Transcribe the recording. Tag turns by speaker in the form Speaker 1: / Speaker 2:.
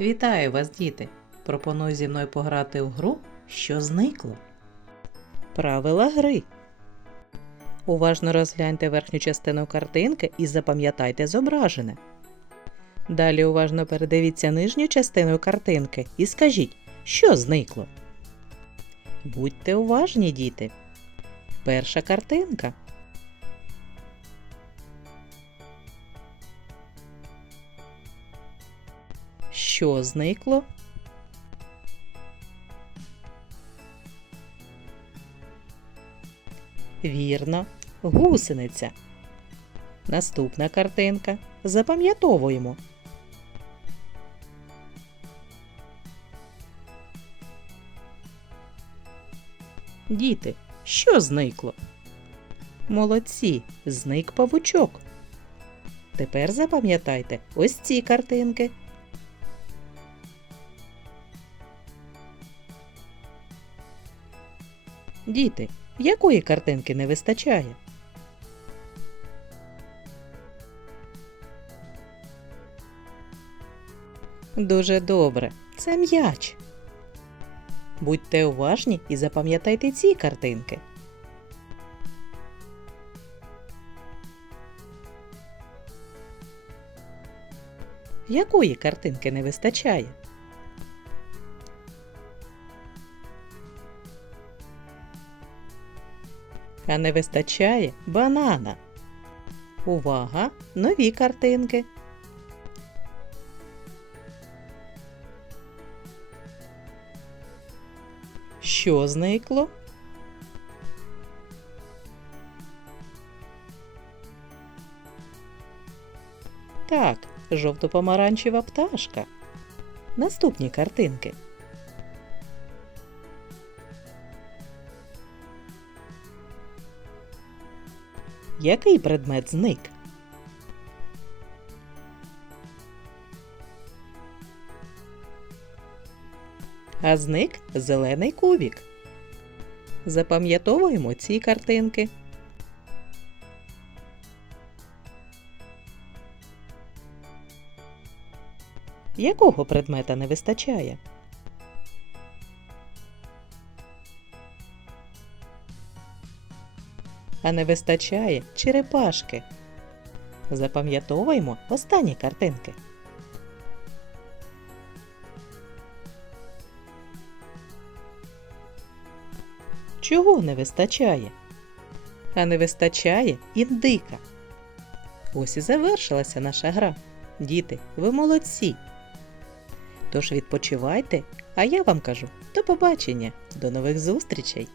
Speaker 1: Вітаю вас, діти! Пропоную зі мною пограти у гру, що зникло. Правила гри. Уважно розгляньте верхню частину картинки і запам'ятайте зображене. Далі уважно передивіться нижню частину картинки і скажіть, що зникло. Будьте уважні, діти. Перша картинка. Що зникло? Вірно, гусениця. Наступна картинка. Запам'ятовуємо. Діти, що зникло? Молодці, зник павучок. Тепер запам'ятайте ось ці картинки. Діти, якої картинки не вистачає? Дуже добре. Це м'яч. Будьте уважні і запам'ятайте ці картинки. Якої картинки не вистачає? А не вистачає банана. Увага! Нові картинки. Що зникло? Так, жовто-помаранчева пташка. Наступні картинки. Який предмет зник? А зник зелений кубік. Запам'ятовуємо ці картинки. Якого предмета не вистачає? А не вистачає черепашки. Запам'ятовуємо останні картинки. Чого не вистачає? А не вистачає індика. Ось і завершилася наша гра. Діти, ви молодці. Тож відпочивайте, а я вам кажу до побачення, до нових зустрічей!